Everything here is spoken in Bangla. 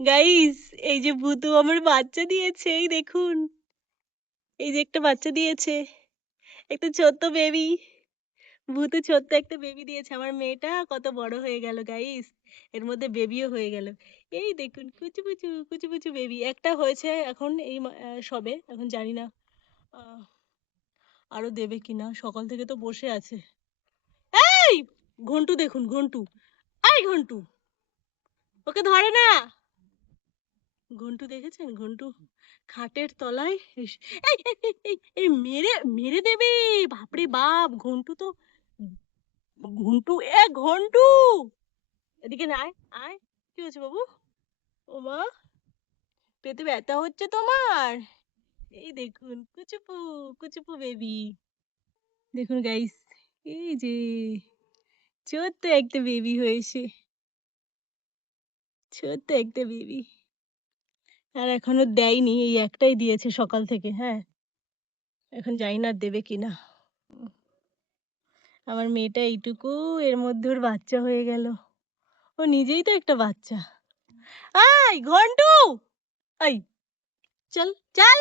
গাইস, এই যে ভূতু আমার বাচ্চা দিয়েছে, এই দেখুন। এই যে একটা বাচ্চা দিয়েছে, একটা ছোট্ট বেবি। ভূতু ছোট্ট একটা বেবি দিয়েছে। আমার মেয়েটা কত বড় হয়ে গেল গাইস, এর মধ্যে বেবিও হয়ে গেল। এই দেখুন, কুচু কুচু কুচু কুচু বেবি। একটা হয়েছে এখন, এই সবে, এখন জানি না আহ, আরো দেবে কিনা। সকাল থেকে তো বসে আছে। এই ঘন্টু দেখুন, ঘন্টু। এই ঘন্টু, ওকে ধরে না। ঘন্টু দেখেছেন? ঘন্টু খাটের তলায় এই এই এই এই এই মেরে মেরে দেবে। বাপরে বাপ, ঘন্টু তো, ঘন্টু, ঘন্টু, এদিকে না, আয় আয়। কি হয়েছে বাবু? ও মা, পেটে ব্যথা হচ্ছে তোমার? এই দেখুন, কুচুপু কুচুপু বেবি। দেখুন গাইস, এই যে ছোট্ট একটা বেবি হয়েছে, ছোট্ট একটা বেবি। আর এখনো দেয়নি, এই একটাই দিয়েছে সকাল থেকে। হ্যাঁ, এখন জানি না দেবে কিনা। আমার মেয়েটা এইটুকু, এর মধ্যে ওর বাচ্চা হয়ে গেল। ও নিজেই তো একটা বাচ্চা। আই ঘন্টু, আই, চল চল।